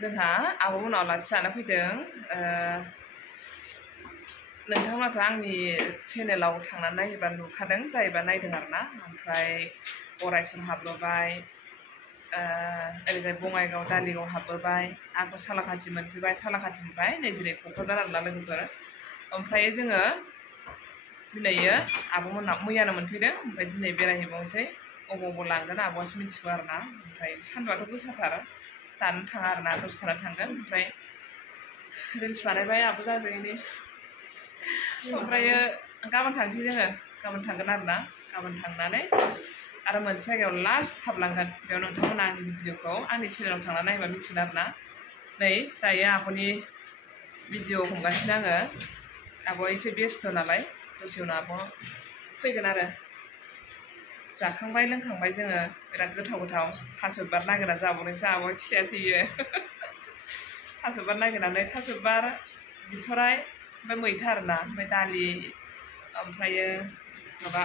जोंहा आब'मोनाव आलासि जाना फैदों। नोंथांमोनाथ' आंनि चेनेलाव थांनानै नायोबा नुखादों जायोबा नायदों आरोना। ओमफ्राय अरायसम हाबबोबाय, ओरैजाय बङाइगाव दालिगाव हाबबोबाय, आंखौ सालाखाथि मोनफैबाय, सालाखाथिनिफ्राय नै दिनै क'क्राझार आरोना लोगोफोर। ओमफ्राय जोङो दिनैयो आब'मोनाव मैयानो मोनफैदों। ओमफ्राय दिनै बेरायहैबावनोसै, अबाव लांगोन आब'आसो मिथिगौ आरोना। ओमफ्राय सान्दुंआथ' गोसाथार, दानो थाङा आरोना, दसे थाना थांगोन। ओमफ्राय रिल्स बानायबाय आब' जाजोंनि। ओमफ्रायो गाबोन थांसै जोङो, गाबोन थांगोन आरोना। गाबोन थांनानै आरो मोनसे जायगायाव लास्ट हाबलांगोन। बेयाव नोंथांमोना आंनि भिडिअखौ आंनि चेनेलाव थांनानै नायबा मिथिगोन आरोना। नै दायो आब'नि भिडिअ हमगासिनो आङो। आब'आ एसे बेस्थ' नालाय, दसे उनाव आब' फैगोन आरो। जाखांबाय लोंखांबाय जोङो, बिराद गोथाव गोथाव थास' बिबार नागिरना जाबावनोसै, आब'आ खिथायासै इयो। थास' बिबार नागिरनानै थास' बिबार, बिथराय, ओमफ्राय मैथा आरोना, ओमफ्राय दालि, ओमफ्रायो माबा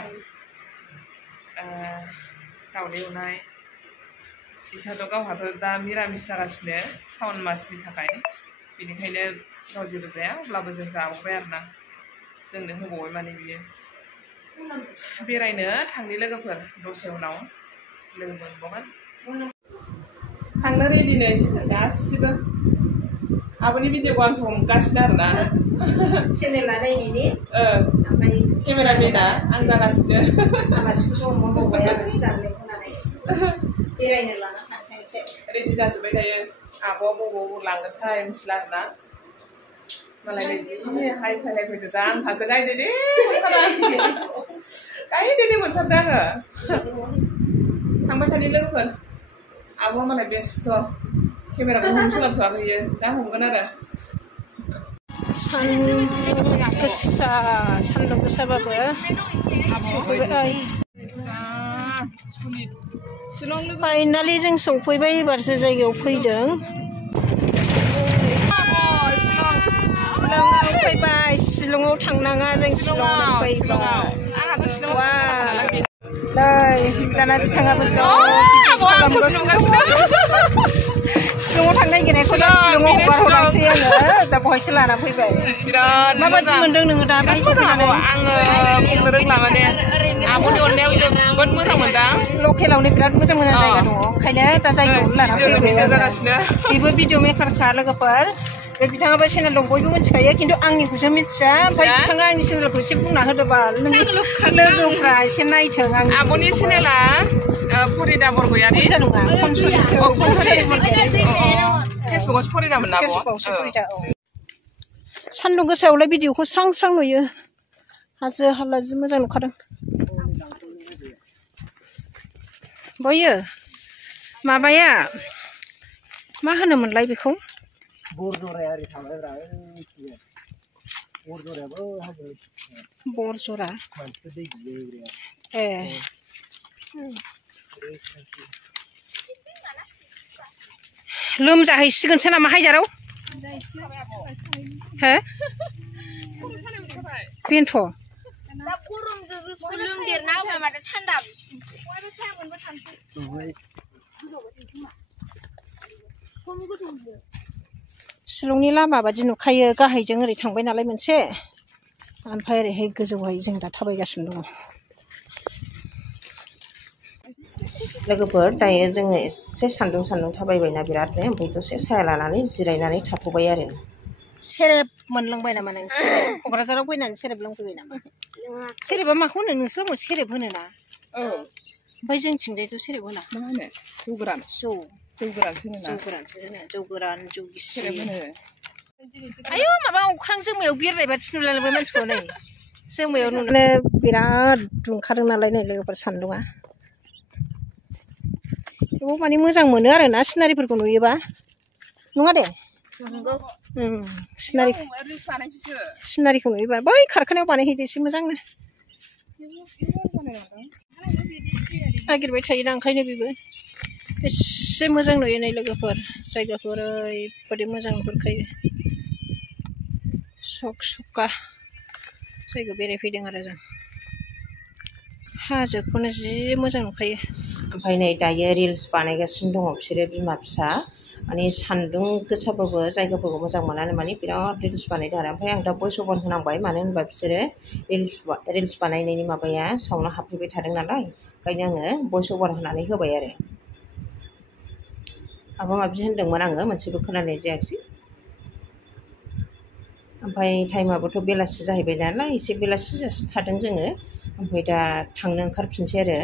दावदै एवनाय। इसाथ' गावहाथ' दा मिरामिस जागासिनो सावन मासनि थाखाय, बेनिखायनो गाव जेबो जाया, अब्लाबो जों जाबावबाय आरोना। जोंनो होबावबाय माने बियो। बेरायनो थांनि लोगोफोर, दसे उनाव लोगो मोनबावगोन। थांनो रेडि नै गासिबो। आब'नि भिडिअखौ आंसो हमगासिनो आरोना। चेनेला नायनायनि ओमफ्राय केमेरामेना आं जागासिनो। आलासिखौसो हमबावबाय, आलासि जानो लेंहरनानै बेरायनो लाना थांसै एसे। रेडि जाजोब्बाय दायो। आब'आ बबाव लांगोनथाय मिथिला आरोना। मालाय जि हायफाय हायफाय गोजा, आंहासो गायदेदे मोनथारदों आङो। थांबाय थानि लोगोफोर। आब'आ मालाय बेस्थ', केमेराखौ हमनो सोलाबथ'वाखै इयो, दा हमगोन आरो। सान्दुं गोसाबाबो सफैबाय। फाइनालि जों सफैबाय, एबारसो जायगायाव फैदों। शिलंआव फैबाय, शिलंआव थांनाङा, जों शिलंआव फैबाय। नै दाना बिथाङाबो ज' खालामगासिनो। शिलंआव थांनो नागिरनायखौ शिलंआव हगारहरासै आङो, दा बहायसो लाना फैबाय। बिराद माबायदि मोनदों नोङो दा? बिराद मोजां आब', आङो बुंनो रोंला माने आब'नि अननायाव जोबोद मोजां मोनदों। लकेलावनो बिराद मोजां मोजां जायगा दङ, ओंखायनो दा जायगायावनो लाना फैबाय। बेबो भिडिअ मेकारखा लोगोफोर, बे बिथाङाबो चेनेल दं, बयबो मिथिखायो, खिन्थु आंनिखौसो मिथिया। ओमफ्राय बिथाङा आंनि चेनेलखौ एसे बुंना होदोबा, लोगोफ्रा एसे नायथों। आब'नि चेनेला फरिदा बरगयारि नङा, फेसबुकआवसो फरिदामोन ना? फेसबुकआवसो फरिदा। औ, सान्दुं गोसायावलाय भिडिअखौ स्रां स्रां नुयो, हाजो हाला जि मोजां नुखादों। बयो माबाया मा होनोमोनलाय बेखौ? बरजरा। ए, लोमजाहैसिगोनसो नामा हायजाराव? हो? बेनोथ'। शिलंनि लामा बादि नुखायो, गाहायजों ओरै थांबाय नालाय मोनसे, ओमफ्राय ओरैहाय गोजौहाय जों दा थाबायगासिनो दङ। लोगोफोर, दायो जोङो एसे सान्दुं थाबायबायना बिरादनो, ओमफ्राय दसे साया लानानै जिरायनानै थाथ'बाय आरो। सेरेब मोनलोंबाय नामा नों? क'क्राझाराव फैनानै सेरेब लोंफैबाय नामा? सेरेबा माखौ होनो? नोंसोर सेरेब होनो ना? औ। ओमफ्राय जोंथिंजायथ' सेरेब होना। मा होनो? जौ गोरान। जौ गोरानसो होनो। जौ गोरान, जौ गिसि सेरेब होनो। आयौ, माबा अख्रां जोमैयाव बिरनाय बादि नुलायलांबाय मानसिखौ नै। जोमैयाव नुनो बिराद दुंखादों नालाय नै लोगोफोर सान्दुङा। थेवबो माने मोजां मोनो आरो ना सिनारिफोरखौ नुयोबा, नङा दे? नंगौ। सिनारिखौ नुयोबा बै खारखानायाव बानायहैदो एसे मोजांनो। नागिरबाय थायोना, ओंखायनो बेबो एसे मोजां नुयो नै लोगोफोर। जायगाखौ ओरैबादि मोजां नुहुरखायो, सक सका जायगायाव बेरायफैदों आरो जों। हाजोखौनो जि मोजां नुखायो। ओमफ्राय नै दायो रिल्स बानायगासिनो दङ बिसोरो बिमा फिसा माने सान्दुं गोसाबाबो जायगाफोरखौ मोजां मोनानो माने बिराद रिल्स बानायदों आरो ओमफ्राय आं दा भइस अभार होनांबाय मानो होनबा बिसोरो रिल्स बानायनायनि माबाया साउन्डआ हाबफैबाय थादों नालाय ओंखायनो आङो भइस अभार होनानै होबाय आरो माबा माबि होनदोंमोन आङो मोनसेबो खोनानाय जायाखिसै ओमफ्राय टाइमाबोथ' बेलासि जाहैबाय नालाय एसे बेलासि थादों जोङो ओमफ्राय दा थांनो ओंखारफिनसै आरो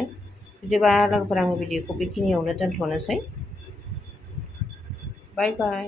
बिदिबा लोगोफोर आङो भिडिअखौ बेखिनियावनो दोनथ'नोसै बाय बाय